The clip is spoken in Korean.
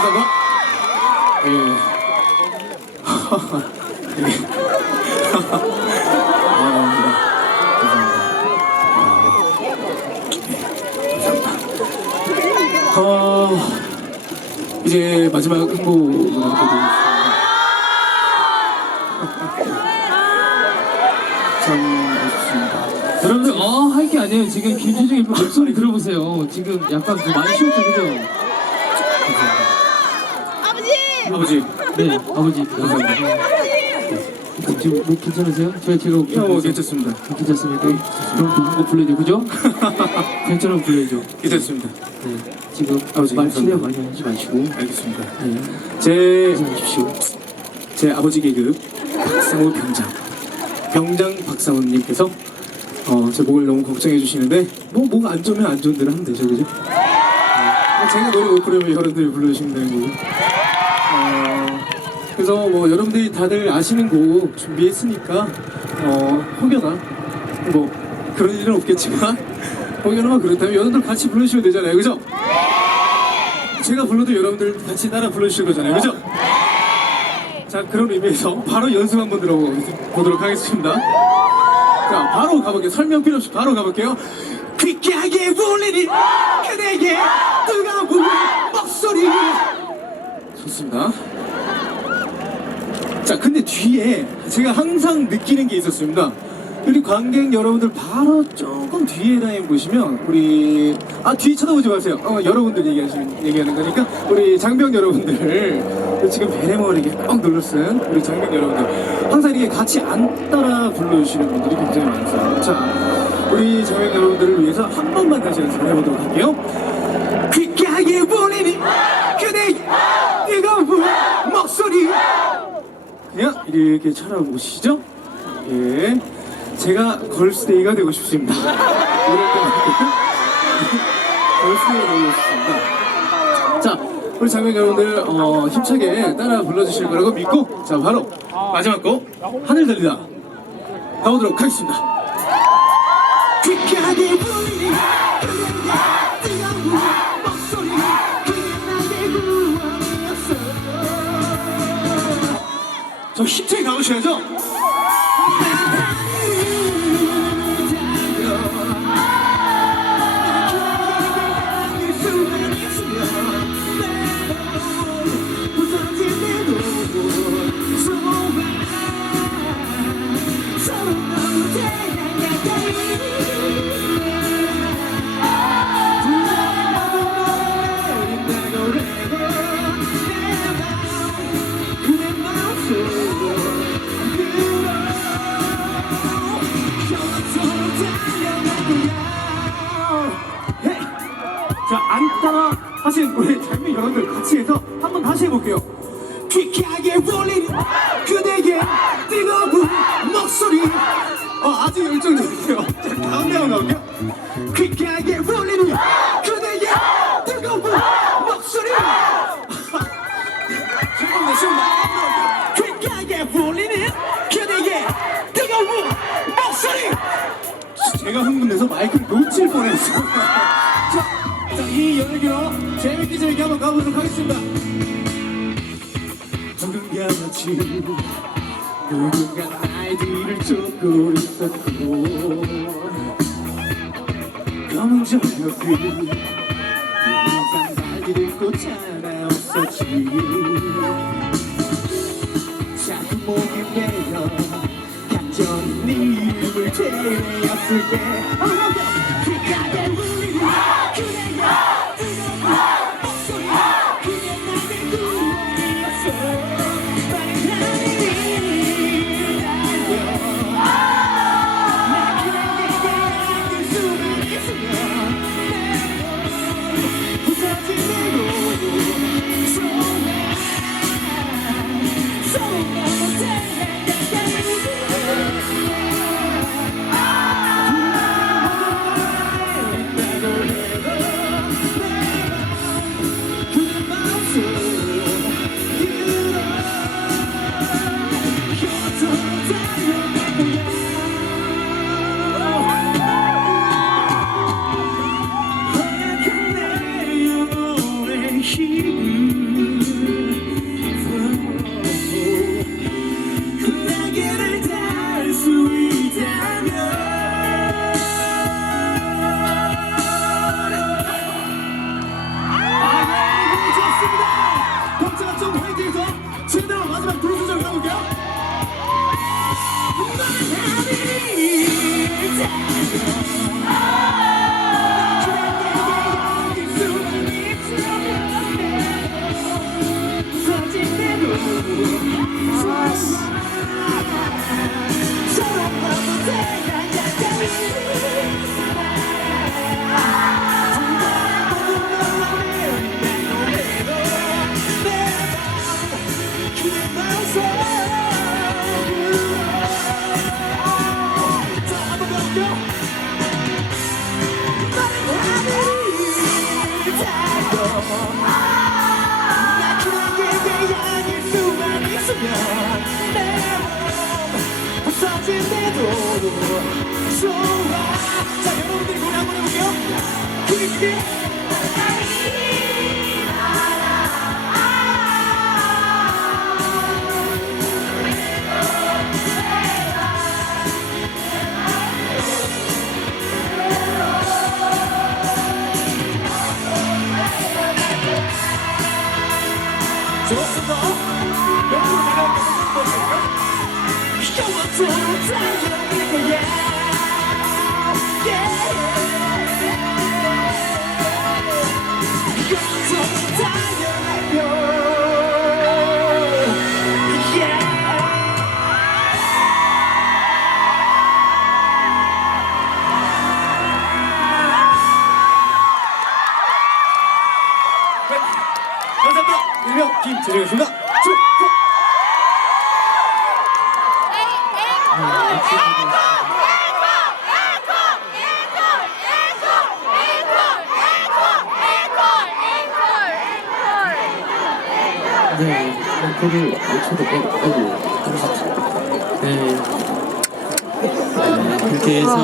감사합니다. 예. 어, 이제 마지막 남겨드리겠습니다. 참 아쉽습니다. 여러분들 어 할 게 아니에요. 지금 일부 목소리 들어보세요. 지금 약간 그 많이 쉬었죠, 그죠? 아버지, 네, 아버지. 감사합니다. 지금 뭐 괜찮으세요? 제가 제가 어, 괜찮습니다. 괜찮습니까? 그럼 그거 불러줘, 그죠? 괜찮으면 불러줘. 괜찮습니다. 네, 지금 아버지, 말. 실례 많이 하지 마시고. 알겠습니다. 네, 제, 괜찮으십시오. 제 아버지 계급 박상호 병장 병장 박상호님께서 어, 제 목을 너무 걱정해 주시는데 뭐목안 좋으면 안 좋은 대로 하면 되죠 그죠? 네. 제가 노래 못 부르면 여러분들이 불러주시면 되는 거고 어, 그래서 뭐 여러분들이 다들 아시는 곡 준비했으니까 어, 혹여나 뭐 그런 일은 없겠지만 혹여나 그렇다면 여러분들 같이 불러주시면 되잖아요. 그죠? 제가 불러도 여러분들 같이 따라 불러주실 거잖아요. 그죠? 자 그런 의미에서 바로 연습 한번 들어보도록 하겠습니다. 자 바로 가볼게요. 설명 필요 없이 바로 가볼게요. 퀴키하게 울리는 그대의 뜨거운 목소리 좋습니다. 자 근데 뒤에 제가 항상 느끼는 게 있었습니다. 우리 관객 여러분들 바로 조금 뒤에 라인 보시면 우리 아 뒤 쳐다보지 마세요. 어, 여러분들 얘기하시는 얘기하는 거니까 우리 장병 여러분들 지금 이렇게 꽉 눌러쓴 우리 장병 여러분들. 항상 이렇게 같이 안 따라 불러주시는 분들이 굉장히 많으세요 자 우리 장병 여러분들을 위해서 한 번만 다시 연습해 보도록 할게요. 그대의 뜨거운 목소리! 그냥 이렇게 쳐다보시죠? 예. 제가 걸스데이가 되고 싶습니다. 걸스데이가 되고 싶습니다. 자 우리 장면 여러분들 어, 힘차게 따라 불러주실 거라고 믿고 자 바로 마지막 곡 하늘 달리다 가보도록 하겠습니다. 귓가에 저 힘차게 가 자, 안 따라 하시는 우리 장미 여러분들 같이 해서 한 번 다시 해볼게요. 퀴키하게 울리는 그대의 뜨거운 목소리. 어, 아주 열정적이에요. 자, 다음 내용 나올게요. 퀴키하게 울리는 그대의 뜨거운 목소리. 더 쉬운 마음 퀴키하게 울리는 그대의 뜨거운 목소리. 제가 흥분해서 마이크를 놓칠 뻔했어요. 자, 자, 이 열기로 재밌게 재밌게 한번 가보도록 하겠습니다. 누군가 마치 누군가 나의 뒤를 쫓고 있었고 검은 저녁이 항상 발길을 꽂아나 없었지 자꾸 목이 메여 약점 네 이름을 되뇌었을 때 Thank you. 좋아 자 여러분들 노래 한번 해볼게요 크게 크게 좋습니다 달려갈 쭉, 쭉. 네, 빼고 네. 네, 그렇게 해서